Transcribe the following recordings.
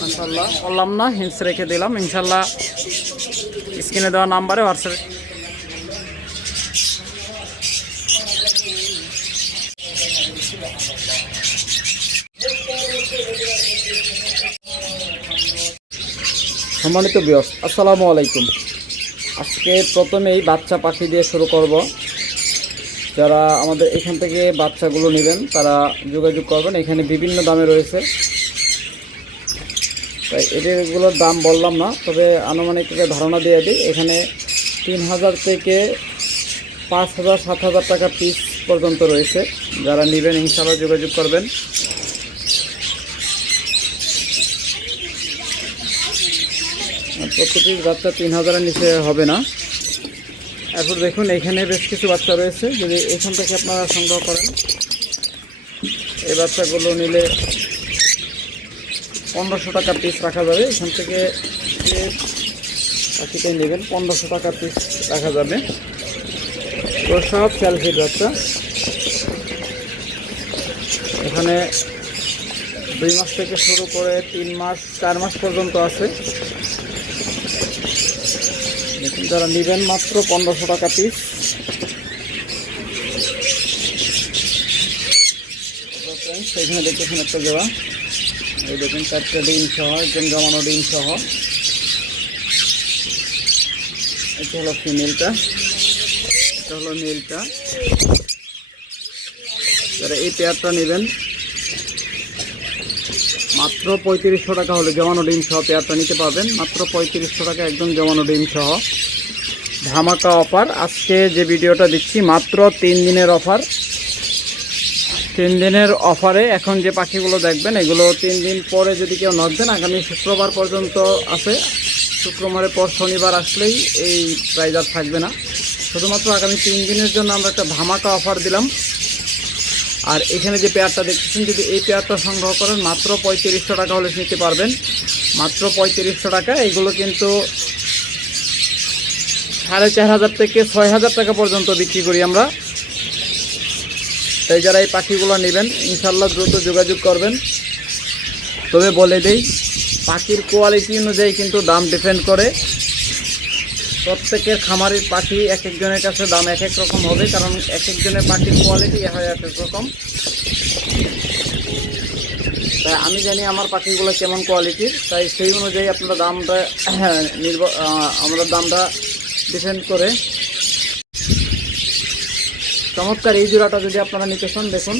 মাশাআল্লাহ বললাম না, হিন্স রেখে দিলাম। ইনশাল্লাহ স্ক্রিনে দেওয়া নাম্বারে হোয়াটসঅ্যাপে সম্মানিত ভিউয়ার্স, আসসালামু আলাইকুম। আজকে প্রথমেই বাচ্চা পাখি দিয়ে শুরু করব। যারা আমাদের এখান থেকে বাচ্চাগুলো নেবেন তারা যোগাযোগ করবেন। এখানে বিভিন্ন দামে রয়েছে, তাই এগুলোর দাম বললাম না, তবে আনুমানিক ধারণা দিয়ে দিই। এখানে 3000 থেকে 5000 7000 টাকা পিস পর্যন্ত রয়েছে। যারা নেবেন ইনশাআল্লাহ যোগাযোগ করবেন। প্রত্যেকটি বাচ্চা 3000-এর নিচে হবে না। এরপর দেখুন এখানে বেশ কিছু বাচ্চা রয়েছে, যদি এখান থেকে আপনারা সংগ্রহ করেন এই বাচ্চাগুলো নিলে 1500 টাকা পিস রাখা যাবে। এখান থেকে যে পাখিটাই নেবেন 1500 টাকা পিস রাখা যাবে। তো সব সেলফিড বাচ্চা, এখানে 2 মাস থেকে শুরু করে 3 মাস 4 মাস পর্যন্ত আছে। দেখুন যারা নেবেন মাত্র 1500 টাকা পিস। এখানে দেখতেছেন একটা জোড়া, এই দেখুন 4টা ডিম সহ, একদম জমানো ডিম সহ। এটা হলো ফিমেলটা, এটা হলো মেলটা। যারা এই পেয়ারটা নেবেন মাত্র 3500 টাকা হলে জমানো ডিম সহ পেয়ারটা নিতে পারবেন। মাত্র 3500 টাকা একদম জমানো ডিম সহ। ধামাকা অফার। আজকে যে ভিডিওটা দিচ্ছি মাত্র 3 দিনের অফার। 3 দিনের অফারে এখন যে পাখিগুলো দেখবেন এগুলো 3 দিন পরে যদি কেউ নক দেন, আগামী শুক্রবার পর্যন্ত আছে। শুক্রবারের পর শনিবার আসলেই এই প্রাইস আর থাকবে না। শুধুমাত্র আগামী 3 দিনের জন্য আমরা একটা ধামাকা অফার দিলাম। আর এখানে যে পেয়ারটা দেখতেছেন, যদি এই পেয়ারটা সংগ্রহ করেন মাত্র 3500 টাকা হলে নিতে পারবেন। মাত্র 3500 টাকা। এগুলো কিন্তু 4500 থেকে 6000 টাকা পর্যন্ত বিক্রি করি আমরা। তাই যারা এই পাখিগুলো নেবেন ইনশাল্লাহ দ্রুত যোগাযোগ করবেন। তবে বলে দেই, পাখির কোয়ালিটি অনুযায়ী কিন্তু দাম ডিপেন্ড করে। প্রত্যেকের খামারের পাখি এক একজনের কাছে দাম এক এক রকম হবে, কারণ এক একজনের পাখির কোয়ালিটি হয় এক এক রকম। তাই আমি জানি আমার পাখিগুলো কেমন কোয়ালিটির, তাই সেই অনুযায়ী আপনারা দামটা আমরা দামটা ডিপেন্ড করে। চমৎকার এই জোড়াটা যদি আপনারা নিতে চান, দেখুন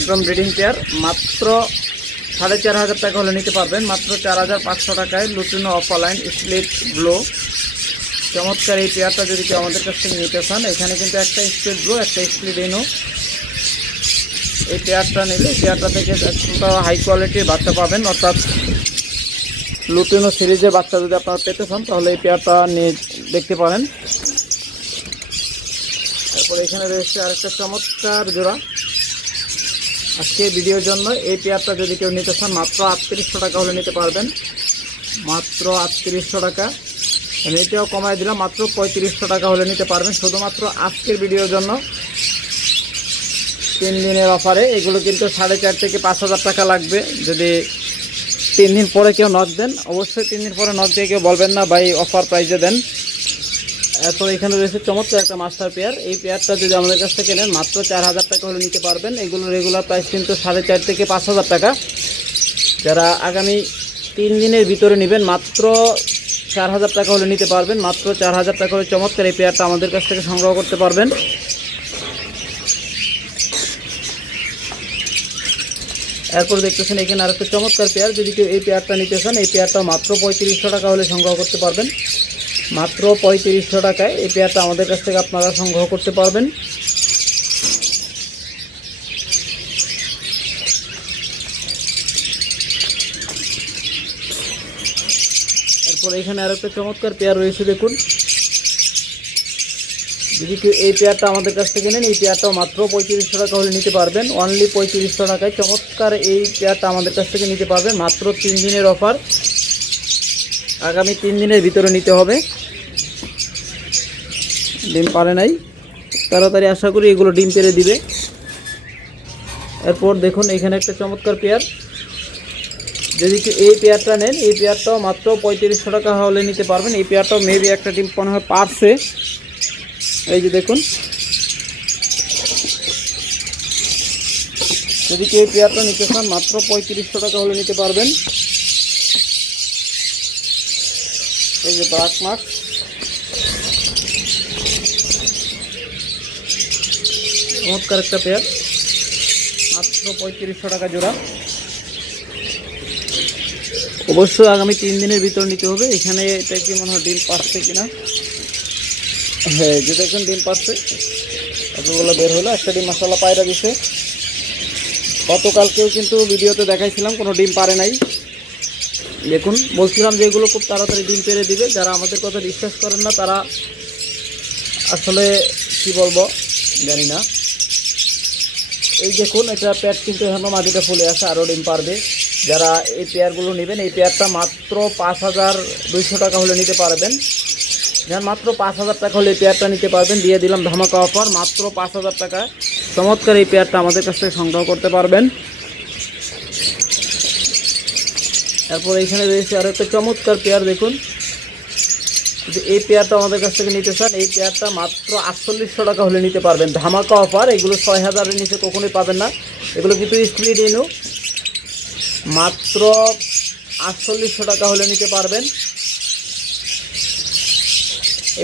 একদম ব্রিডিং পেয়ার। মাত্র 4500 টাকা হলে নিতে পারবেন। মাত্র 4500 টাকায় লুটিনো অফলাইন স্প্লিট ব্লো। চমৎকার এই পেয়ারটা যদি কেউ আমাদের কাছ থেকে নিতে চান, এখানে কিন্তু একটা স্প্লিট ব্লো একটা স্প্লিট ইনো। এই পেয়ারটা নিলে পেয়ারটা থেকে একটা হাই কোয়ালিটির বাচ্চা পাবেন, অর্থাৎ লুটিনো সিরিজের বাচ্চা যদি আপনারা পেতে চান তাহলে এই পেয়ারটা নিয়ে দেখতে পারেন। তারপরে এখানে রয়েছে আরেকটা চমৎকার জোড়া। আজকে ভিডিওর জন্য এই পেয়ারটা যদি কেউ নিতে চান মাত্র 3800 টাকা হলে নিতে পারবেন। মাত্র 3800 টাকা। আমি এটাও কমাই দিলাম, মাত্র 3500 টাকা হলে নিতে পারবেন। শুধুমাত্র আজকের ভিডিওর জন্য 3 দিনের অফারে। এগুলো কিন্তু 4500 থেকে 5000 টাকা লাগবে। যদি 3 দিন পরে কেউ নক দেন, অবশ্যই 3 দিন পরে নক দিয়ে কেউ বলবেন না ভাই অফার প্রাইসে দেন। এরপর এখানে রয়েছে চমৎকার একটা মাস্টার পেয়ার। এই পেয়ারটা যদি আমাদের কাছ থেকে নেন মাত্র 4000 টাকা হলে নিতে পারবেন। এগুলো রেগুলার প্রাইস কিন্তু 4500 থেকে 5000 টাকা। যারা আগামী 3 দিনের ভিতরে নেবেন মাত্র 4000 টাকা হলে নিতে পারবেন। মাত্র 4000 টাকা হলে চমৎকার এই পেয়ারটা আমাদের কাছ থেকে সংগ্রহ করতে পারবেন। এরপর দেখতেছেন এখানে আরেকটা চমৎকার পেয়ার। যদি কেউ এই পেয়ারটা নিতে চান, এই পেয়ারটা মাত্র 3500 টাকা হলে সংগ্রহ করতে পারবেন। মাত্র 3500 টাকায় এই পেয়ারটা আমাদের কাছ থেকে আপনারা সংগ্রহ করতে পারবেন। এরপর এখানে আরেকটা চমৎকার পেয়ার রয়েছে, দেখুন। যদি কেউ এই পেয়ারটা আমাদের কাছ থেকে নেন, এই পেয়ারটাও মাত্র 3500 টাকা হলে নিতে পারবেন। অনলি 3500 টাকায় চমৎকার এই পেয়ারটা আমাদের কাছ থেকে নিতে পারবেন। মাত্র 3 দিনের অফার। আগামী 3 দিনের ভিতরে নিতে হবে। ডিম পারে নাই, তাড়াতাড়ি আশা করি এগুলো ডিম পেড়ে দিবে। এরপর দেখুন এখানে একটা চমৎকার পেয়ার, যদি এই পেয়ারটা নেন, এই পেয়ারটাও মাত্র 3500 টাকা হলে নিতে পারবেন। এই পেয়ারটাও মেবি একটা ডিম মনে হয় পারছে, এই যে দেখুন। যদি কেউ এই পেয়ারটা নিতে চান মাত্র 3500 টাকা হলে নিতে পারবেন। এই যে ব্ল্যাক মার্ক, চমৎকার একটা পেয়ার, মাত্র 3500 টাকা জোড়া। অবশ্যই আগামী 3 দিনের ভিতর নিতে হবে। এখানে এটা কি মনে হয় ডিম পাচ্ছে কিনা, হ্যাঁ যে দেখুন ডিম পাচ্ছে, এতগুলো বের হলো। একটা ডিম মাশাআল্লাহ পায়রা দিছে। গতকালকেও কিন্তু ভিডিওতে দেখাইছিলাম কোনো ডিম পারে নাই। দেখুন বলছিলাম যে এগুলো খুব তাড়াতাড়ি ডিম পেড়ে দিবে। যারা আমাদের কথা বিশ্বাস করেন না তারা আসলে কি বলবো জানি না। এই দেখুন এটা পেয়ার কিন্তু এখনো মাটিটা ফুলে আছে, আরও ডিম পারবে। যারা এই পেয়ারগুলো নেবেন, এই পেয়ারটা মাত্র 5200 টাকা হলে নিতে পারবেন। যার মাত্র 5000 টাকা হলে এই পেয়ারটা নিতে পারবেন। দিয়ে দিলাম ধামাকা অফার, মাত্র 5000 টাকা চমৎকার এই পেয়ারটা আমাদের কাছ থেকে সংগ্রহ করতে পারবেন। তারপর এখানে রয়েছে আরও একটা চমৎকার পেয়ার, দেখুন যদি এই পেয়ারটা আমাদের কাছ থেকে নিতে চান, এই পেয়ারটা মাত্র 4800 টাকা হলে নিতে পারবেন। ধামাকা অফার, এগুলো 6000-এর নিচে কখনোই পাবেন না। এগুলো কিন্তু স্প্লিট ইনু, মাত্র 4800 টাকা হলে নিতে পারবেন।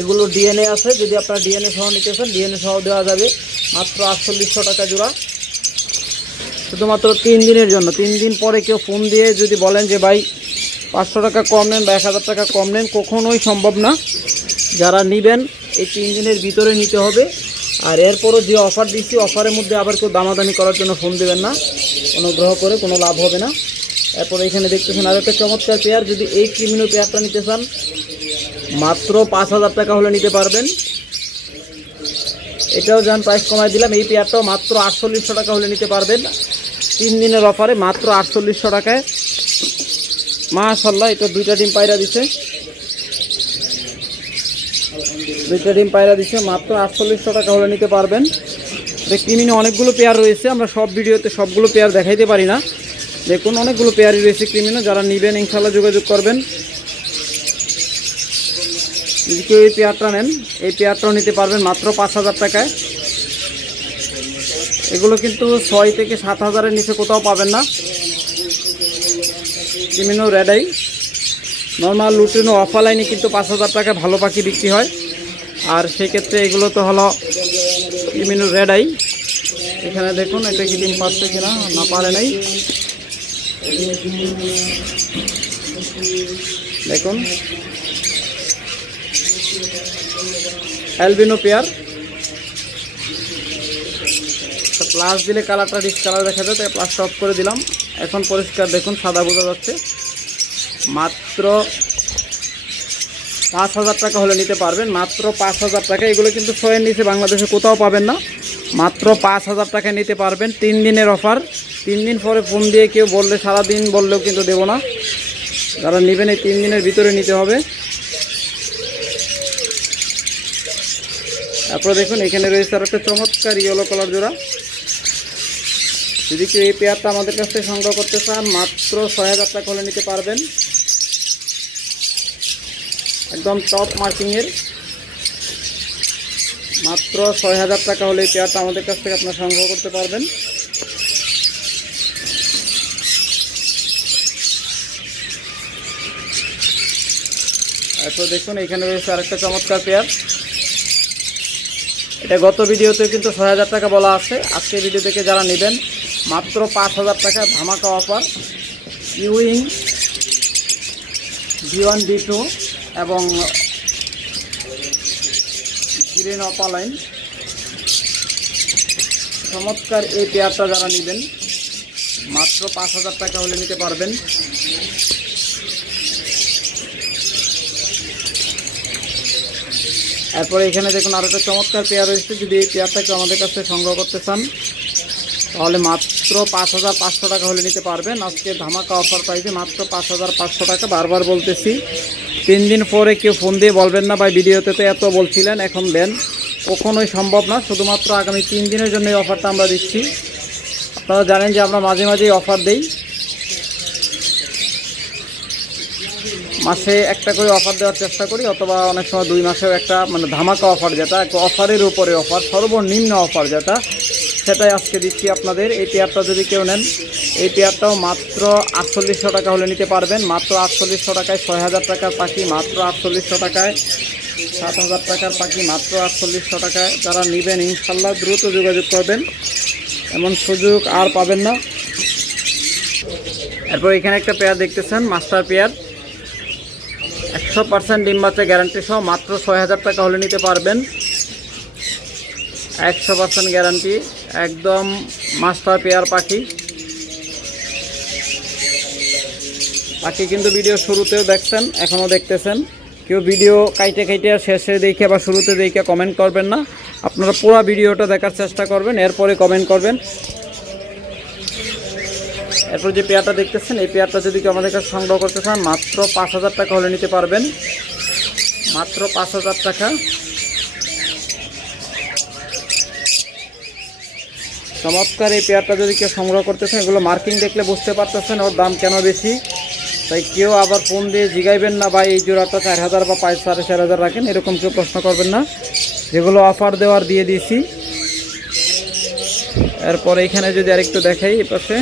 এগুলো ডিএনএ আছে, যদি আপনারা ডিএনএ সহ নিতে চান ডিএনএ সহ দেওয়া যাবে। মাত্র 4800 টাকা জোড়া, শুধুমাত্র 3 দিনের জন্য। 3 দিন পরে কেউ ফোন দিয়ে যদি বলেন যে ভাই 500 টাকা কম নেন বা 1000 টাকা কম নেন, কখনোই সম্ভব না। যারা নেবেন এই 3 দিনের ভিতরে নিতে হবে। আর এরপরও যে অফার দিচ্ছি, অফারের মধ্যে আবার কেউ দামাদামি করার জন্য ফোন দেবেন না, অনুগ্রহ করে, কোনো লাভ হবে না। এরপর এখানে দেখতেছেন আর একটা চমৎকার পেয়ার, যদি এই ক্রিমিনো পেয়ারটা নিতে চান মাত্র 5000 টাকা হলে নিতে পারবেন। এটাও যান প্রাইস কমাই দিলাম। এই পেয়ারটাও মাত্র 4800 টাকা হলে নিতে পারবেন। 3 দিনের অফারে মাত্র 4800 টাকায়। মাশাআল্লাহ, এটা 2টা ডিম পায়রা দিছে, 2টা ডিম পায়রা দিছে, মাত্র 4800 টাকা হলে নিতে পারবেন। ক্রিমিনো অনেকগুলো পেয়ার রয়েছে, আমরা সব ভিডিওতে সবগুলো পেয়ার দেখাইতে পারি না। দেখুন অনেকগুলো পেয়ারই রয়েছে ক্রিমিনো, যারা নেবেন ইনশাআল্লাহ যোগাযোগ করবেন। যদি কেউ এই পেয়ারটা নেন, এই পেয়ারটাও নিতে পারবেন মাত্র 5000 টাকায়। এগুলো কিন্তু 6 থেকে 7000-এর নিচে কোথাও পাবেন না। ক্রিমিনো রেড আই, নর্মাল লুটিনো অফলাইনে কিন্তু 5000 টাকা ভালো পাখি বিক্রি হয়। আর সেক্ষেত্রে এগুলো তো হলো ক্রিমিনো রেড আই। এখানে দেখুন এটা কি ডিম পাচ্ছে কিনা, না পারে নাই। দেখুন অ্যালবিনো পেয়ার, প্লাস দিলে কালারটা ডিসকালার দেখা যায়, তাই প্লাসটা অফ করে দিলাম। এখন পরিষ্কার দেখুন, সাদা বোঝা যাচ্ছে। মাত্র 5000 টাকা হলে নিতে পারবেন, মাত্র 5000 টাকা। এগুলো কিন্তু 100-এর নিচে বাংলাদেশে কোথাও পাবেন না, মাত্র 5000 টাকায় নিতে পারবেন। 3 দিনের অফার। 3 দিন পরে ফোন দিয়ে কেউ বললে, সারাদিন বললেও কিন্তু দেবো না। যারা নেবেন এই 3 দিনের ভিতরে নিতে হবে। তারপরে দেখুন এখানে রয়েছে আর একটা চমৎকার ইয়েলো কালার জোড়া। যদি কেউ এই পেয়ারটা আমাদের কাছ থেকে সংগ্রহ করতে চান মাত্র 6000 টাকা হলে নিতে পারবেন। একদম টপ মার্কিংয়ের, মাত্র 6000 টাকা হলে এই পেয়ারটা আমাদের কাছ থেকে আপনারা সংগ্রহ করতে পারবেন। এরপর দেখুন এখানে রয়েছে আরেকটা চমৎকার পেয়ার। এটা গত ভিডিওতে কিন্তু 6000 টাকা বলা আছে। আজকের ভিডিও থেকে যারা নেবেন মাত্র 5000 টাকা ধামাকা অফার। ইউইং B1 B2 এবং গ্রিন অপালাইন, চমৎকার এই পেয়ারটা যারা নেবেন মাত্র 5000 টাকা হলে নিতে পারবেন। এরপরে এখানে দেখুন আরও একটা চমৎকার পেয়ার রয়েছে। যদি এই পেয়ারটাকে আমাদের কাছে সংগ্রহ করতে চান তাহলে মাত্র 5,500 টাকা হলে নিতে পারবেন। আজকে ধামাকা অফার প্রাইসে মাত্র 5,500 টাকা। বারবার বলতেছি, 3 দিন পরে কেউ ফোন দিয়ে বলবেন না ভাই ভিডিওতে তো এত বলছিলেন এখন দেন, কখনোই সম্ভব না। শুধুমাত্র আগামী 3 দিনের জন্য এই অফারটা আমরা দিচ্ছি। আপনারা জানেন যে আমরা মাঝে মাঝেই অফার দেই, মাসে একটা করে অফার দেওয়ার চেষ্টা করি, অথবা অনেক সময় 2 মাসেও একটা মানে ধামাকা অফার, যেটা অফারের উপরে অফার, সর্বনিম্ন অফার যেটা, সেটাই আজকে দিচ্ছি আপনাদের। এই পেয়ারটা যদি কেউ নেন, এই পেয়ারটাও মাত্র 4800 টাকা হলে নিতে পারবেন। মাত্র 4800 টাকায় 6000 টাকার পাখি, মাত্র 4800 টাকায় 7000 টাকার পাখি, মাত্র 4800 টাকায়। যারা নেবেন ইনশাল্লাহ দ্রুত যোগাযোগ করবেন, এমন সুযোগ আর পাবেন না। এরপর এখানে একটা পেয়ার দেখতেছেন, মাস্টার পেয়ার, 100% ডিম বাচ্চা গ্যারান্টি সহ মাত্র 6000 টাকা হলে নিতে পারবেন। 100% গ্যারান্টি, একদম মাস্টার পেয়ার পাখি। পাখি কিন্তু ভিডিও শুরুতেও দেখছেন, এখনও দেখতেছেন। কেউ ভিডিও কাইটে শেষে দেখে বা শুরুতে দেখে কমেন্ট করবেন না, আপনারা পুরো ভিডিওটা দেখার চেষ্টা করবেন, এরপরে কমেন্ট করবেন। এরপর যে পেয়ারটা দেখতেছেন, এই পেয়ারটা যদি কেউ আমাদের কাছে সংগ্রহ করতে চান, মাত্র 5000 টাকা হলে নিতে পারবেন। মাত্র 5000 টাকা। চমৎকার এই পেয়ারটা যদি কেউ সংগ্রহ করতে চান, এগুলো মার্কিং দেখলে বুঝতে পারতেছেন ওর দাম কেন বেশি। তাই কেউ আবার ফোন দিয়ে জিগাইবেন না ভাই এই জোড়াটা 4000 বা 4500 রাখেন, এরকম কেউ প্রশ্ন করবেন না। যেগুলো অফার দেওয়ার দিয়ে দিয়েছি। এরপর এইখানে যদি আরেকটু দেখাই, এই পাশে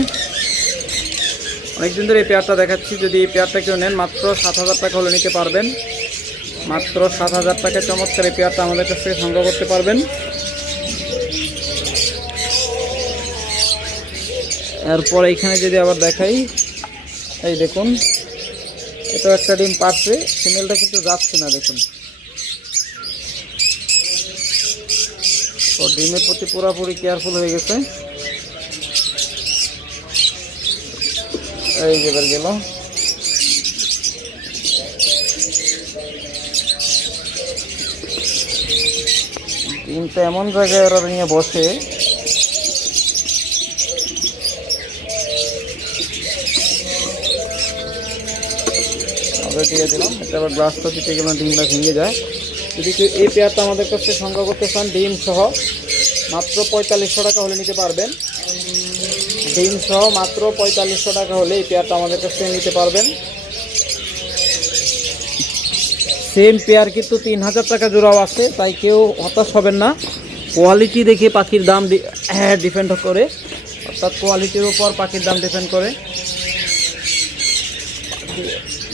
অনেকদিন ধরে এই পেয়ারটা দেখাচ্ছি, যদি এই পেয়ারটা কেউ নেন মাত্র 7000 টাকা হলে নিতে পারবেন। মাত্র 7000 টাকায় চমৎকার এই পেয়ারটা আমাদের কাছ থেকে সংগ্রহ করতে পারবেন। এরপর এইখানে যদি আবার দেখাই, এই দেখুন, এটা একটা ডিম পারছে, ফিমেলটা কিন্তু যাচ্ছে না, দেখুন। তো ডিমের প্রতি পুরোপুরি কেয়ারফুল হয়ে গেছে। এই যেবার গেল, ডিমটা এমন জায়গায় ওরা নিয়ে বসে, দিয়ে দিলাম। এটা আবার গ্লাসটা দিতে গেলে ডিমটা ভেঙে যায়। যদি কেউ এই পেয়ারটা আমাদের কাছে সংগ্রহ করতে চান, ডিম সহ মাত্র 4500 টাকা হলে নিতে পারবেন। ডিম সহ মাত্র 4500 টাকা হলে এই পেয়ারটা আমাদের কাছ থেকে নিতে পারবেন। সেম পেয়ার কিন্তু 3000 টাকা জোড়াও আছে, তাই কেউ হতাশ হবেন না। কোয়ালিটি দেখে পাখির দাম ডিপেন্ড করে, অর্থাৎ কোয়ালিটির উপর পাখির দাম ডিপেন্ড করে।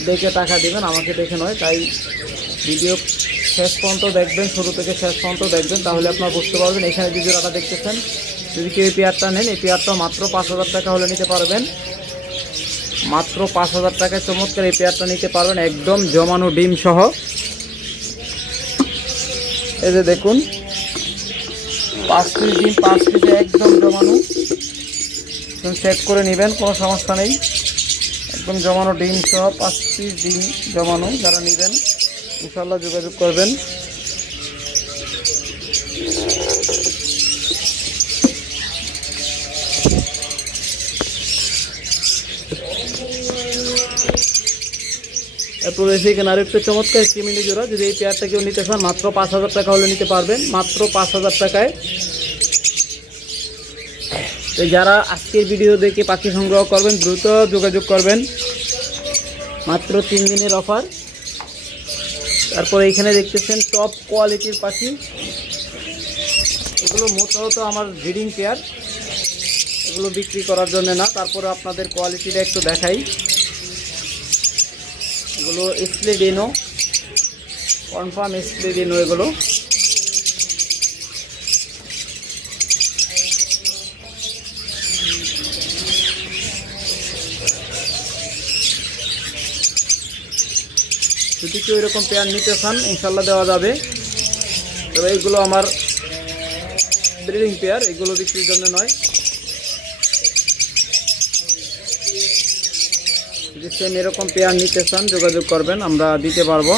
দেখে টাকা দিবেন, আমাকে দেখে নয়। তাই ভিডিও শেষ পর্যন্ত দেখবেন, শুরু থেকে শেষ পর্যন্ত দেখবেন, তাহলে আপনারা বুঝতে পারবেন। এখানে যে জোড়াটা দেখতেছেন, যদি কেউ এই পেয়ারটা নেন, এই পেয়ারটাও মাত্র 5000 টাকা হলে নিতে পারবেন। মাত্র 5000 টাকায় চমৎকার এই পেয়ারটা নিতে পারবেন, একদম জমানো ডিম সহ। এই যে দেখুন, 5 পিস ডিম, 5 পিসে একদম জমানো, সেট করে নেবেন, কোনো সমস্যা নেই। একদম জমানো ডিম সহ 5 পিস ডিম জমানো। যারা নেবেন ইনশাল্লাহ যোগাযোগ করবেন। এরপর এখানে আরেকটা চমৎকার ক্রিমিনি জোড়া, যদি এই পেয়ারটা কেউ নিতে চান, মাত্র 5000 টাকা হলে নিতে পারবেন। মাত্র 5000 টাকায়। তো যারা আজকের ভিডিও দেখে পাখি সংগ্রহ করবেন, দ্রুত যোগাযোগ করবেন। মাত্র 3 দিনের অফার। তারপর এইখানে দেখতেছেন টপ কোয়ালিটির পাখি, এগুলো মূলত আমার ব্রিডিং পেয়ার, এগুলো বিক্রি করার জন্য না। তারপরে আপনাদের কোয়ালিটিটা একটু দেখাই। এগুলো স্প্লিডিনো, কনফার্ম স্প্লিডিনো এগুলো। যদি কেউ এরকম পেয়ার নিতে চান ইনশাল্লাহ দেওয়া যাবে। তবে এইগুলো আমার ব্রিডিং পেয়ার, এগুলো বিক্রির জন্য নয়। যদি সেম এরকম পেয়ার নিতে চান যোগাযোগ করবেন, আমরা দিতে পারবো।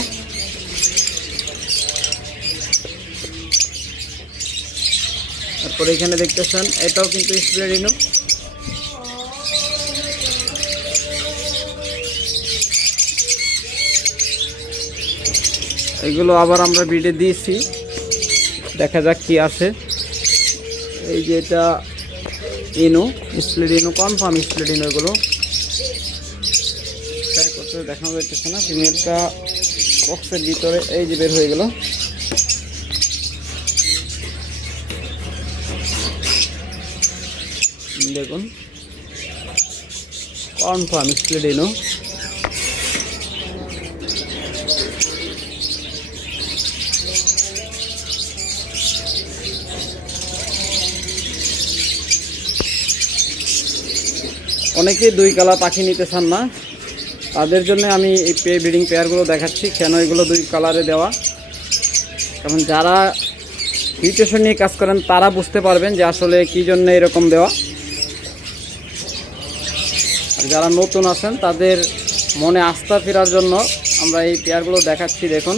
তারপরে এখানে দেখতেছেন এটাও কিন্তু স্প্লেডিনো। এগুলো আবার আমরা ব্রিডে দিয়েছি, দেখা যাক কি আসে। এই যে এটা ইনো, স্প্লেডিনো, কনফার্ম স্প্লেডিনো। এগুলো ট্রাই করতে দেখানো যাচ্ছে না, ফিমেলটা বক্সের ভিতরে এই যে বের হয়ে গেল। দেখুন কনফার্ম স্প্লেডিনো। অনেকেই 2 কালার পাখি নিতে চান না, তাদের জন্য আমি এই ব্রিডিং পেয়ারগুলো দেখাচ্ছি। কেন এগুলো 2 কালারে দেওয়া, কারণ যারা মিউটেশন নিয়ে কাজ করেন তারা বুঝতে পারবেন যে আসলে কী জন্য এরকম দেওয়া। আর যারা নতুন আছেন তাদের মনে আস্থা ফেরার জন্য আমরা এই পেয়ারগুলো দেখাচ্ছি। দেখুন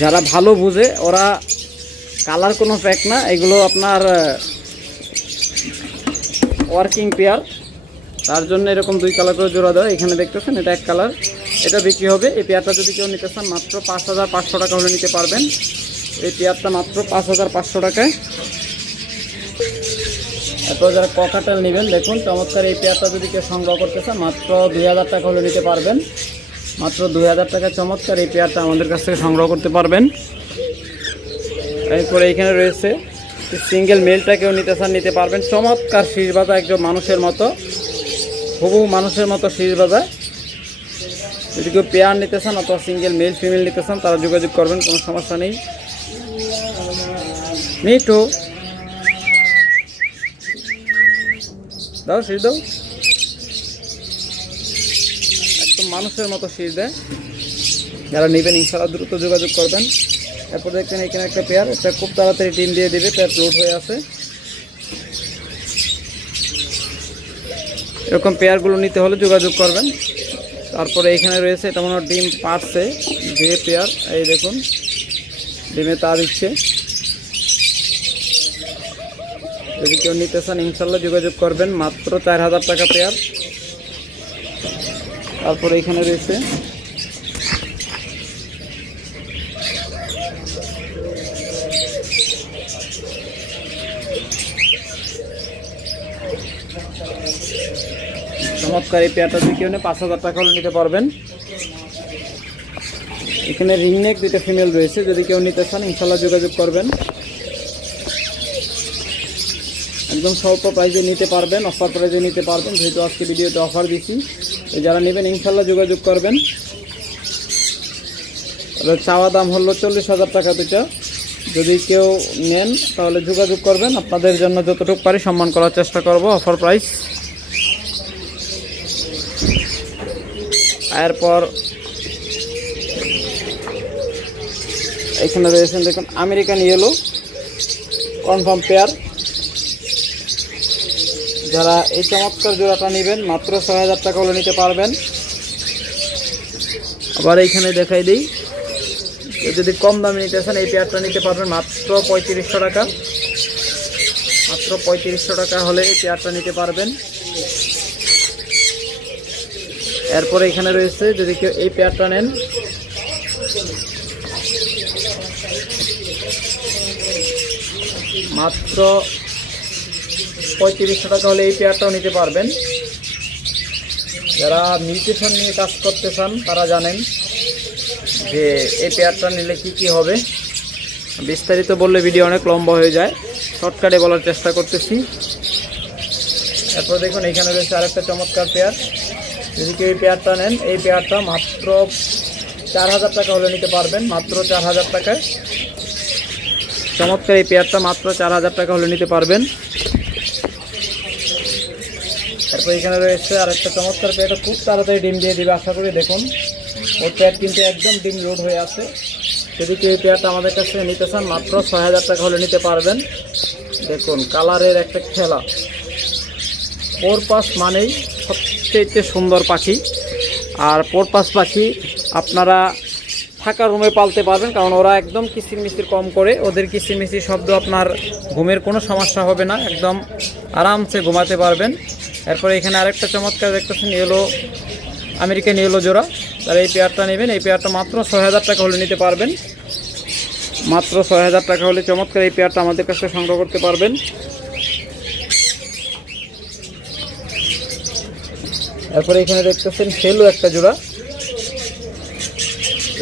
যারা ভালো বুঝে ওরা কালার কোনো ফ্যাক্ট না, এগুলো আপনার ওয়ার্কিং পেয়ার, তার জন্য এরকম 2 কালার করে জোড়া দেওয়া। এখানে দেখতেছেন এটা 1 কালার, এটা বিক্রি হবে। এই পেয়ারটা যদি কেউ নিতে চান মাত্র 5500 টাকা হলে নিতে পারবেন। এই পেয়ারটা মাত্র 5500 টাকায়। এরপর যারা ককাটেল নেবেন, দেখুন চমৎকার এই পেয়ারটা যদি কেউ সংগ্রহ করতে চান মাত্র 2000 টাকা হলে নিতে পারবেন। মাত্র 2000 টাকায় চমৎকার এই পেয়ারটা আমাদের কাছ থেকে সংগ্রহ করতে পারবেন। এরপরে এখানে রয়েছে সিঙ্গেল মেলটা কেউ নিতে চান নিতে পারবেন। চমৎকার শীষ বাজা, একজন মানুষের মতো, হুবহু মানুষের মতো শীষ বাজা। যদি কেউ পেয়ার নিতে চান অথবা সিঙ্গেল মেল ফিমেল নিতে চান তারা যোগাযোগ করবেন, কোনো সমস্যা নেই। মিঠু দাও, শীষ দাও, একদম মানুষের মতো শীষ দেয়। যারা নেবেন ইনশাআল্লাহ দ্রুত যোগাযোগ করবেন। এরপর দেখবেন এখানে একটা পেয়ার, এটা খুব তাড়াতাড়ি ডিম দিয়ে দেবে, পেয়ার লোড হয়ে আছে। এরকম পেয়ারগুলো নিতে হলে যোগাযোগ করবেন। তারপরে এখানে রয়েছে, এটা মনে হয় ডিম পারছে, যে পেয়ার, এই দেখুন ডিমে তা দিচ্ছে। যদি কেউ নিতে চান ইনশাল্লাহ যোগাযোগ করবেন, মাত্র 4000 টাকা পেয়ার। তারপরে এখানে রয়েছে চমৎকার এই পেয়ারটা যদি কেউ 5000 টাকা হলে নিতে পারবেন। এখানে রিংনেক 2টা ফিমেল রয়েছে, যদি কেউ নিতে চান ইনশাল্লাহ যোগাযোগ করবেন। একদম স্বল্প প্রাইসে নিতে পারবেন, অফার প্রাইসে নিতে পারবেন, যেহেতু আজকে ভিডিওতে অফার দিচ্ছি। তো যারা নেবেন ইনশাল্লাহ যোগাযোগ করবেন। চাওয়া দাম হলো 40000 টাকা দুটা। যদি কেউ নেন তাহলে যোগাযোগ করবেন, আপনাদের জন্য যতটুকু পারি সম্মান করার চেষ্টা করব, অফার প্রাইস। এরপর এখানে রয়েছেন দেখুন আমেরিকান ইয়েলো, কনফার্ম পেয়ার। যারা এই চমৎকার জোড়াটা নেবেন মাত্র 6000 টাকা হলে নিতে পারবেন। আবার এইখানে দেখাই দিই, যদি কম দামে নিতে চান এই পেয়ারটা নিতে পারবেন মাত্র 3500 টাকা। মাত্র 3500 টাকা হলে এই পেয়ারটা নিতে পারবেন। এরপরে এখানে রয়েছে, যদি কেউ এই পেয়ারটা নেন মাত্র 3500 টাকা হলে এই পেয়ারটাও নিতে পারবেন। যারা মিউটেশন নিয়ে কাজ করতে চান তারা জানেন যে এই পেয়ারটা নিলে কি হবে। বিস্তারিত বললে ভিডিও অনেক লম্বা হয়ে যায়, শর্টকাটে বলার চেষ্টা করতেছি। এরপর দেখুন এখানে রয়েছে আরেকটা চমৎকার পেয়ার। যদি কেউ এই পেয়ারটা নেন এই পেয়ারটা মাত্র 4000 টাকা হলে নিতে পারবেন। মাত্র 4000 টাকায় চমৎকার এই পেয়ারটা মাত্র 4000 টাকা হলে নিতে পারবেন। তারপর এখানে রয়েছে আরেকটা চমৎকার পেয়ারটা, খুব তাড়াতাড়ি ডিম দিয়ে দিবে আশা করি। দেখুন ওর পেয়ার কিন্তু একদম ডিম লোড হয়ে আছে। যদি কেউ এই পেয়ারটা আমাদের কাছ থেকে নিতে চান মাত্র 6000 টাকা হলে নিতে পারবেন। দেখুন কালারের একটা খেলা, পোরপাস মানেই সবচেয়ে সুন্দর পাখি। আর পোরপাস পাখি আপনারা ফাঁকা রুমে পালতে পারবেন, কারণ ওরা একদম কিচিরমিচির কম করে, ওদের কিচিরমিচির শব্দ আপনার ঘুমের কোনো সমস্যা হবে না, একদম আরামসে ঘুমাতে পারবেন। এরপরে এখানে আরেকটা চমৎকার দেখতেছেন ইয়েলো, আমেরিকান ইয়েলো জোড়া, তারা এই পেয়ারটা নেবেন। এই পেয়ারটা মাত্র 6000 টাকা হলে নিতে পারবেন, মাত্র 6000 টাকা হলে চমৎকার এই পেয়ারটা আমাদের কাছে সংগ্রহ করতে পারবেন। এরপরে এখানে দেখতেছেন ফেলো একটা জোড়া,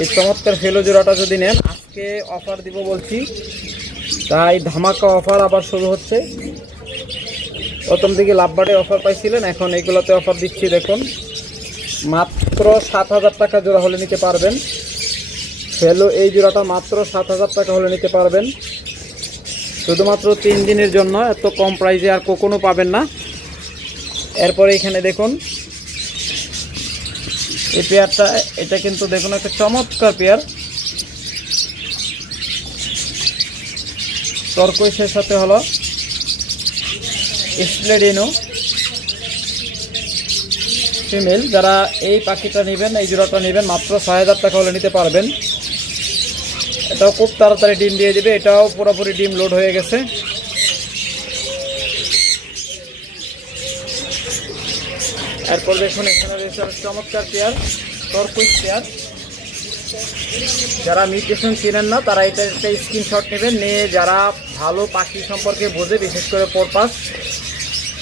এই চমৎকার ফেলো জোড়াটা যদি নেন, আজকে অফার দিব বলছি, তাই ধামাকা অফার আবার শুরু হচ্ছে। প্রথম দিকে লাভবার্ডে অফার পাইছিলেন, এখন এইগুলোতে অফার দিচ্ছি। দেখুন মাত্র 7000 টাকা জোড়া হলে নিতে পারবেন। ফেলো এই জোড়াটা মাত্র 7000 টাকা হলে নিতে পারবেন, শুধুমাত্র 3 দিনের জন্য। এত কম প্রাইসে আর কখনো পাবেন না। এরপরে এখানে দেখুন এই পেয়ারটা, এটা কিন্তু দেখুন একটা চমৎকার পেয়ার, টর্কোইসের সাথে হলো স্প্লেডিনো ফিমেল। যারা এই পাখিটা নেবেন, এই জোড়াটা নেবেন, মাত্র 6000 টাকা হলে নিতে পারবেন। এটাও খুব তাড়াতাড়ি ডিম দিয়ে দেবে, এটাও পুরোপুরি ডিম লোড হয়ে গেছে। এরপর দেখুন এখানে রয়েছে চমৎকার পেয়ার, টর্কোইস পেয়ার। যারা মিউটেশন চিনেন না তারা এটা একটা স্ক্রিনশট নেবেন, নিয়ে যারা ভালো পাখি সম্পর্কে বোঝে, বিশেষ করে পারপাস,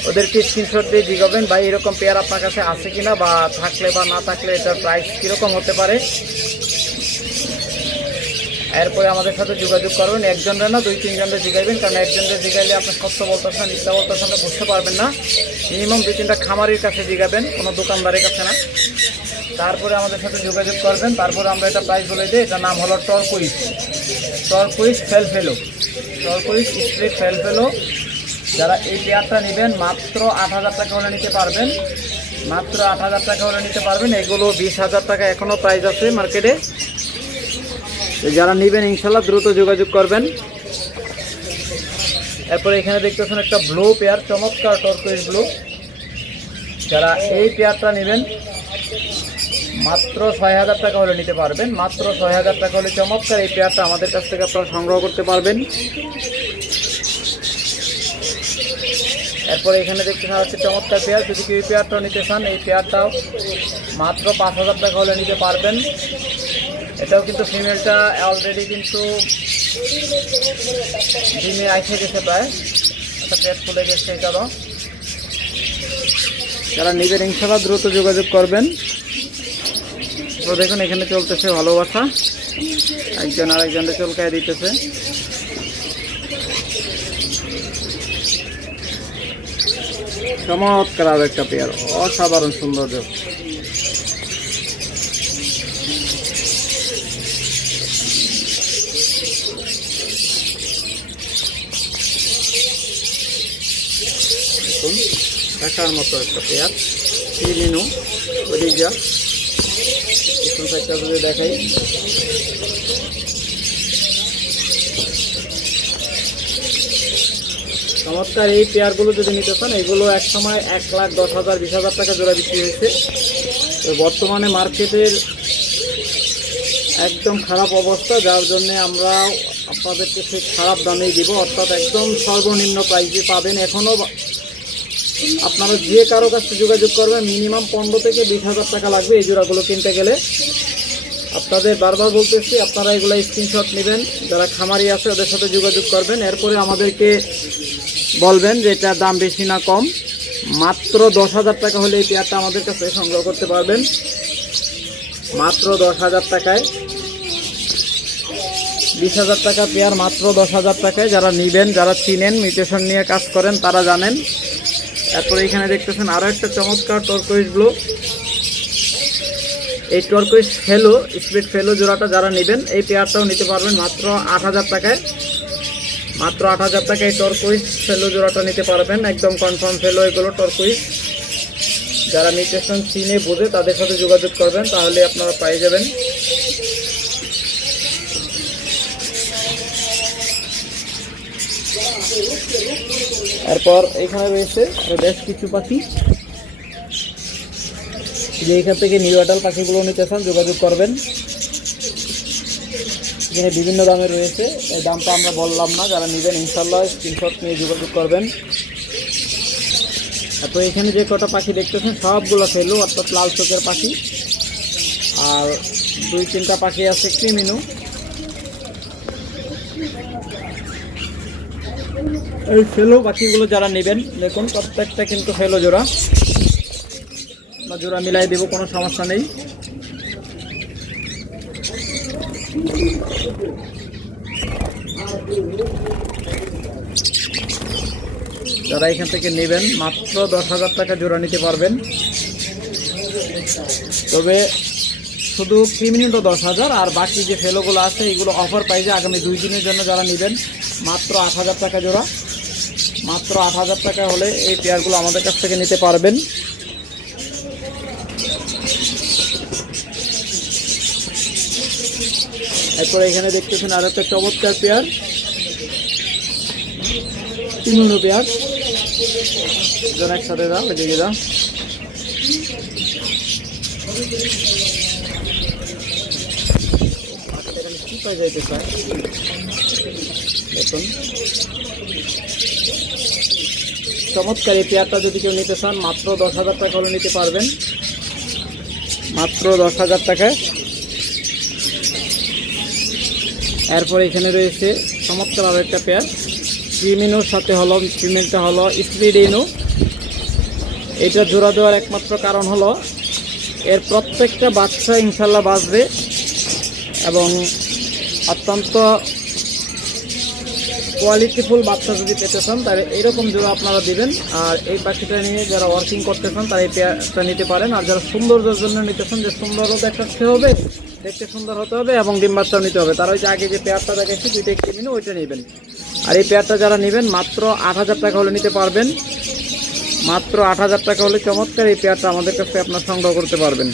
ওদেরকে স্ক্রিনশট দিয়ে জিজ্ঞাবেন ভাই এরকম পেয়ার আপনার কাছে আছে কিনা, বা থাকলে বা না থাকলে এটার প্রাইস কীরকম হতে পারে। এরপরে আমাদের সাথে যোগাযোগ করবেন। একজনের না 2-3 জনকে জিগাইবেন, কারণ একজনকে জিগাইলে আপনার সত্য বলতেছে না মিথ্যা বলতেছে না বুঝতে পারবেন না। মিনিমাম 2-3টা খামারির কাছে জিগাবেন, কোনো দোকানদারের কাছে না। তারপরে আমাদের সাথে যোগাযোগ করবেন। তারপরে আমরা এটা প্রাইস বলে দিই। এটার নাম হলো টর্কোইস, টর্কোইস ফেলফেলো, টর্কোইস স্ট্রিট ফেলফেলো। যারা এই পেয়ারটা নেবেন মাত্র 8000 টাকা হলে নিতে পারবেন, মাত্র 8000 টাকা হলে নিতে পারবেন। এগুলো 20000 টাকা এখনও প্রাইস আছে মার্কেটে। যারা নেবেন ইনশাল্লাহ দ্রুত যোগাযোগ করবেন। এরপরে এখানে দেখতেছেন একটা ব্লু পেয়ার, চমৎকার টর্কোইস ব্লু। যারা এই পেয়ারটা নেবেন মাত্র 6000 টাকা হলে নিতে পারবেন, মাত্র 6000 টাকা হলে চমৎকার এই পেয়ারটা আমাদের কাছ থেকে আপনারা সংগ্রহ করতে পারবেন। এরপরে এখানে দেখতে হচ্ছে চমৎকার পেয়ার, যদি কেউ এই পেয়ারটাও নিতে চান, এই পেয়ারটাও মাত্র 5000 টাকা হলে নিতে পারবেন। এটাও কিন্তু ফিমেলটা অলরেডি কিন্তু ডিমে আইসে গেছে, প্রায় একটা পেট খুলে গেছে এটারও। যারা নেবেন ইনশাল্লাহ দ্রুত যোগাযোগ করবেন। তো দেখুন এখানে চলতেছে ভালোবাসা, একজন আরেকজনকে চলকায় দিতেছে। চমৎকার আর একটা পেয়ার, অসাধারণ সৌন্দর্য। দেখার মতো একটা পেয়ার, সিরিনো ওডিজা। পিছন সাইডটা যদি দেখাই, চমৎকার এই পেয়ারগুলো যদি নিতে চান, এগুলো এক সময় 1,10,000 20,000 টাকা জোড়া বিক্রি হয়েছে। তো বর্তমানে মার্কেটের একদম খারাপ অবস্থা, যার জন্য আমরা আপনাদেরকে সেই খারাপ দামেই দিব, অর্থাৎ একদম সর্বনিম্ন প্রাইসে পাবেন। এখনও আপনারা যে কারো কাছে যোগাযোগ করবেন মিনিমাম 15 থেকে 20,000 টাকা লাগবে এই জোড়াগুলো কিনতে গেলে। আপনাদের বারবার বলতেছি আপনারা এগুলো স্ক্রিনশট নেবেন, যারা খামারি আছে ওদের সাথে যোগাযোগ করবেন। এরপরে আমাদেরকে বলবেন যে এটার দাম বেশি না কম। মাত্র 10,000 টাকা হলে এই পেয়ারটা আমাদের কাছে সংগ্রহ করতে পারবেন, মাত্র 10,000 টাকায়। 20,000 টাকা পেয়ার মাত্র 10,000 টাকায়। যারা নেবেন, যারা চিনেন, মিউটেশন নিয়ে কাজ করেন, তারা জানেন। তারপরে এখানে দেখতেছেন আরও একটা চমৎকার টর্কোইস ব্লু। এই টর্কোইস ফেলো, স্প্লিট ফেলো জোড়াটা যারা নেবেন, এই পেয়ারটাও নিতে পারবেন মাত্র 8,000 টাকায়, মাত্র 8,000 টাকায় এই টর্কোইস ফেলো জোড়াটা নিতে পারবেন। একদম কনফার্ম ফেলো এগুলো টর্কোইস। যারা মিউটেশন চিনে বোঝে তাদের সাথে যোগাযোগ করবেন, তাহলে আপনারা পেয়ে যাবেন। এরপর এখানে রয়েছে বেশ কিছু পাখি, যে এখান থেকে নিউ অ্যাডাল পাখিগুলো নিতে চান যোগাযোগ করবেন। এখানে বিভিন্ন দামে রয়েছে, এই দামটা আমরা বললাম না। যারা নেবেন ইনশাল্লাহ স্ক্রিনশট নিয়ে যোগাযোগ করবেন। তো এখানে যে কটা পাখি দেখতেছেন সবগুলো ফেলু, অর্থাৎ লাল চোখের পাখি, আর 2-3টা পাখি আছে ক্রিমিনু। এই ফেলো পাখিগুলো যারা নেবেন দেখুন প্রত্যেকটা কিন্তু ফেলো জোড়া, বা জোড়া মিলাই দেব, কোনো সমস্যা নেই। যারা এখান থেকে নেবেন মাত্র 10,000 টাকা জোড়া নিতে পারবেন। তবে শুধু ক্রিমিনিটা 10,000, আর বাকি যে ফেলোগুলো আছে এগুলো অফার প্রাইসে আগামী 2 দিনের জন্য যারা নেবেন মাত্র 8,000 টাকা জোড়া। মাত্র 8,000 টাকা হলে এই পেয়ারগুলো আমাদের কাছ থেকে নিতে পারবেন। এরপর এখানে দেখতেছেন আর একটা চমৎকার পেয়ার, তিনটা পেয়ার। যারা একসাথে দাও এদিকে দাও। কি পাই যাইতে চায় দেখুন, চমৎকার এই পেয়ারটা যদি কেউ নিতে চান মাত্র 10,000 টাকা হলে নিতে পারবেন, মাত্র 10,000 টাকায়। এরপর এখানে রয়েছে চমৎকার আরও একটা পেয়ার, ক্রিমিনোর সাথে হলো, ফিমেলটা হলো স্পিডিনো। এটা জোড়া দেওয়ার একমাত্র কারণ হলো এর প্রত্যেকটা বাচ্চা ইনশাল্লাহ বাঁচবে, এবং অত্যন্ত কোয়ালিটিফুল বাচ্চা যদি পেতে চান তাহলে এইরকম জোড়া আপনারা দিবেন। আর এই পাখিটা নিয়ে যারা ওয়ার্কিং করতে চান তারা এই পেয়ারটা নিতে পারেন। আর যারা সৌন্দর্যের জন্য নিতে চান, যে সুন্দরও দেখাতে হবে, দেখতে সুন্দর হতে হবে এবং ডিম বাচ্চাও নিতে হবে, তারা ওই যে আগে যে পেয়ারটা দেখাচ্ছি 2টা কিনে ওইটা নেবেন। আর এই পেয়ারটা যারা নেবেন মাত্র 8,000 টাকা হলে নিতে পারবেন। মাত্র 8,000 টাকা হলে চমৎকার এই পেয়ারটা আমাদের কাছে আপনার সংগ্রহ করতে পারবেন।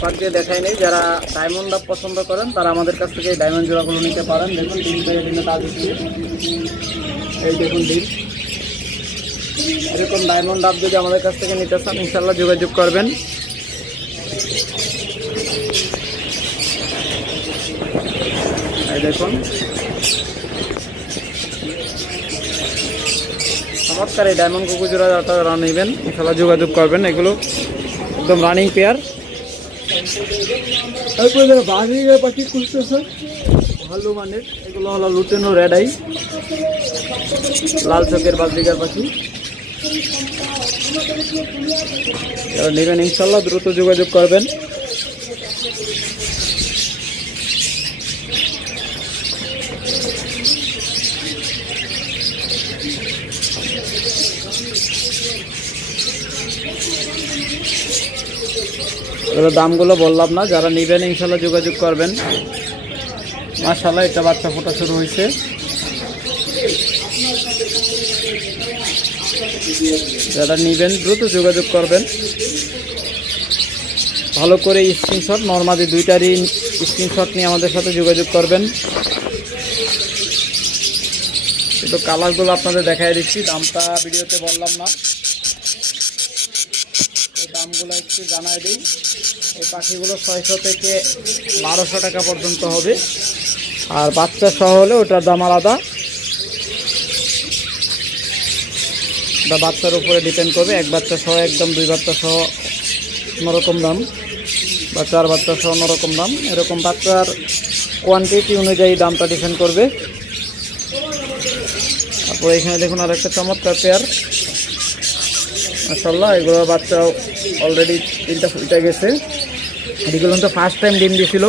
পাক দিয়ে দেখাই নেই, যারা ডায়মন্ড ডাব পছন্দ করেন তারা আমাদের কাছ থেকে এই ডায়মন্ড জোড়াগুলো নিতে পারেন। দেখুন ডিম থেকে ডিমে কাজ হচ্ছে, এই দেখুন ডিম। এরকম ডায়মন্ড ডাব যদি আমাদের কাছ থেকে নিতে চান ইনশাল্লাহ যোগাযোগ করবেন। এই দেখুন চমৎকার এই ডায়মন্ড কুকু জোড়া যারা নেবেন ইনশাল্লাহ যোগাযোগ করবেন। এগুলো একদম রানিং পেয়ার। তারপরে বাজিগার পাখি খুঁজতেছে ভালো মানের, এগুলো হলো লুটেনো রেড আই, লাল চোখের বাজিগার পাখি। যারা নেবেন ইনশাল্লাহ দ্রুত যোগাযোগ করবেন। এগুলো দামগুলো বললাম না, যারা নেবেন ইনশাল্লাহ যোগাযোগ করবেন। মাশাআল্লাহ এটা বাচ্চা ফোটা শুরু হয়েছে। যারা নেবেন দ্রুত যোগাযোগ করবেন। ভালো করে স্ক্রিনশট, নরমালি 2টারই স্ক্রিনশট নিয়ে আমাদের সাথে যোগাযোগ করবেন। কিন্তু কালারগুলো আপনাদের দেখাই দিচ্ছি, দামটা ভিডিওতে বললাম না, এই দামগুলো একটু জানাই দিই। এই পাখিগুলো 600 থেকে 1200 টাকা পর্যন্ত হবে, আর বাচ্চা সহ হলে ওটার দাম আলাদা। বা বাচ্চার উপরে ডিপেন্ড করবে, এক বাচ্চা সহ একদম, 2 বাচ্চা সহ অন্যরকম দাম, বা 4 বাচ্চা সহ অন্যরকম দাম। এরকম বাচ্চার কোয়ান্টিটি অনুযায়ী দামটা ডিপেন্ড করবে। তারপর এখানে দেখুন আর একটা চমৎকার পেয়ার, মাশাআল্লাহ এগুলো বাচ্চা অলরেডি 3টা ফুটে গেছে। এগুলো তো ফার্স্ট টাইম ডিম দিয়েছিল,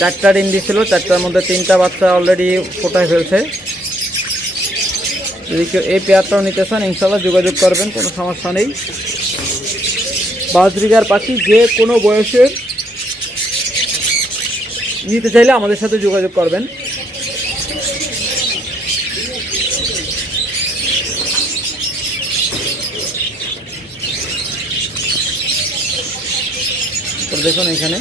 4টা ডিম দিয়েছিল, 4টার মধ্যে 3টা বাচ্চা অলরেডি ফোটায় ফেলছে। যদি কেউ এই পেয়ারটাও নিতে চান ইনশাল্লাহ যোগাযোগ করবেন, কোনো সমস্যা নেই। বাজরিগার পাখি যে কোনো বয়সের নিতে চাইলে আমাদের সাথে যোগাযোগ করবেন। দেখুন এখানে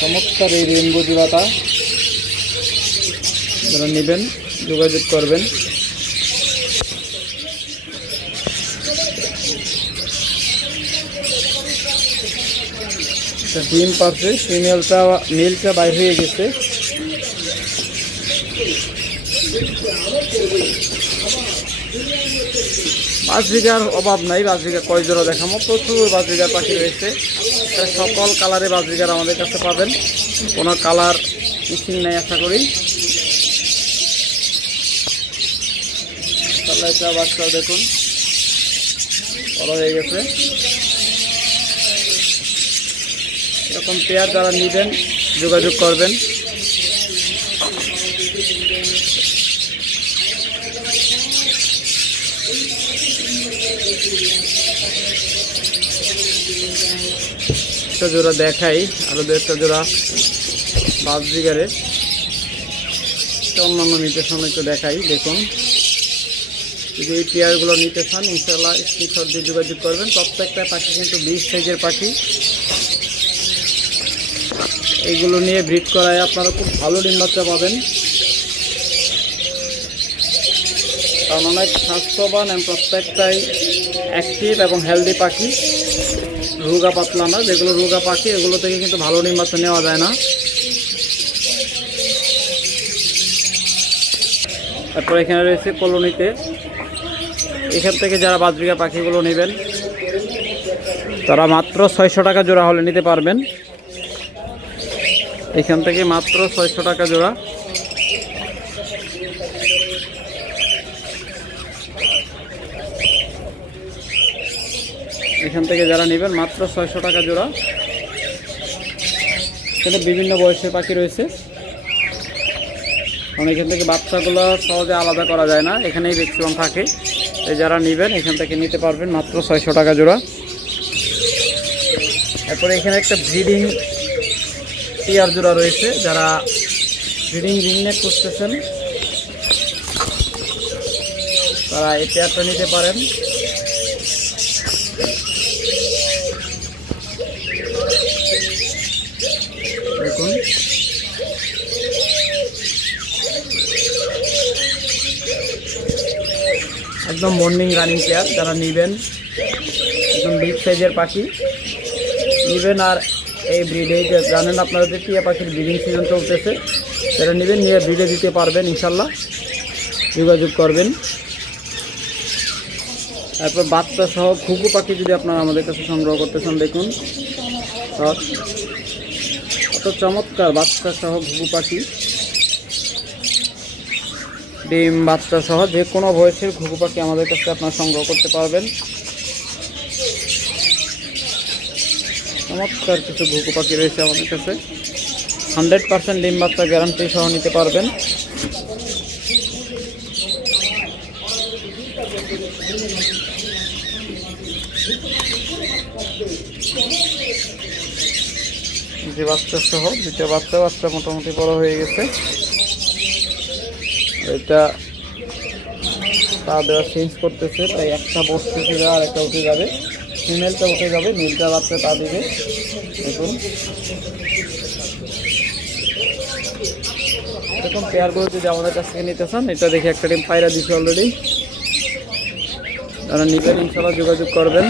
চমৎকার এই রেইনবো জোড়াটা, যারা নেবেন যোগাযোগ করবেন। ডিম পারছে, ফিমেলটা মেলটা বাইর হয়ে গেছে। বাজরিগার অভাব নাই, বাজরিগার কয় জোড়া দেখামো, প্রচুর বাজরিগার পাখি রয়েছে। সকল কালারে বাজরিগার আমাদের কাছে পাবেন, কোনো কালার মিসিং নাই আশা করি। এটা বাচ্চাও দেখুন বড় হয়ে গেছে। এরকম পেয়ার যারা নেবেন যোগাযোগ করবেন। একটা জোড়া দেখাই, আরো দু একটা জোড়া বাজরিগারের অন্যান্য নিতে সামনে একটু দেখাই। দেখুন, যদি এই পেয়ারগুলো নিতে চান ইনশাআল্লাহ স্ক্রিনশট দিয়ে যোগাযোগ করবেন। প্রত্যেকটা পাখি কিন্তু 20 সাইজের পাখি। এইগুলো নিয়ে ব্রিড করায় আপনারা খুব ভালো ডিম বাচ্চা পাবেন, কারণ অনেক স্বাস্থ্যবান এবং প্রত্যেকটাই অ্যাক্টিভ এবং হেলদি পাখি, রোগা পাতলা না। যেগুলো রোগা পাখি এগুলো থেকে কিন্তু ভালো ডিম বাচ্চা নেওয়া যায় না। তারপর এখানে রয়েছে কলোনিতে, এখান থেকে যারা বাজরিগা পাখিগুলো নেবেন তারা মাত্র 600 টাকা জোড়া হলে নিতে পারবেন। এখান থেকে মাত্র 600 টাকা জোড়া। এখান থেকে যারা নেবেন মাত্র 600 টাকা জোড়া। এখানে বিভিন্ন বয়সের পাখি রয়েছে, কারণ এখান থেকে বাচ্চাগুলো সহজে আলাদা করা যায় না, এখানেই ম্যাক্সিমাম থাকে। যারা নেবেন এখান থেকে নিতে পারবেন মাত্র 600 টাকা জোড়া। তারপরে এখানে একটা ব্রিডিং পেয়ার জোড়া রয়েছে, যারা ব্রিডিং রিংনেক করতেছেন তারা এই পেয়ারটা নিতে পারেন। দেখুন, একদম মর্নিং রানিং পেয়ার। যারা নেবেন একদম বিগ সাইজের পাখি নেবেন। আর এই ব্রিডে জানেন আপনারা যে টিয়া পাখির ব্রিডিং সিজন চলতেছে, যারা নেবেন নিয়ে ব্রিডে দিতে পারবেন ইনশাল্লাহ, যোগাযোগ করবেন। তারপর বাচ্চা সহ ঘুঘু পাখি যদি আপনারা আমাদের কাছে সংগ্রহ করতে চান, দেখুন কত চমৎকার বাচ্চা সহ ঘুঘু পাখি। ডিম বাচ্চা সহ যে কোনো বয়সের ঘুঘু পাখি আমাদের কাছে আপনারা সংগ্রহ করতে পারবেন। চমৎকার কিছু ঘুঘু পাখি রয়েছে আমাদের কাছে, 100% ডিম বাচ্চা গ্যারান্টি সহ নিতে পারবেন। যে বাচ্চা সহ দুটো বাচ্চা মোটামুটি বড় হয়ে গেছে। এটা পা দেওয়া চেঞ্জ করতেছে, তাই একটা বসতেছে আর একটা উঠে যাবে, ফিমেলটা উঠে যাবে, নীলটা বাচ্চা তা দিবে। দেখুন এরকম পেয়ারগুলো যদি আমাদের কাছ থেকে নিতে চান, এটা দেখে একটা ডিম পায়রা দিচ্ছে অলরেডি। যারা নেবেন ইনশাআল্লাহ যোগাযোগ করবেন।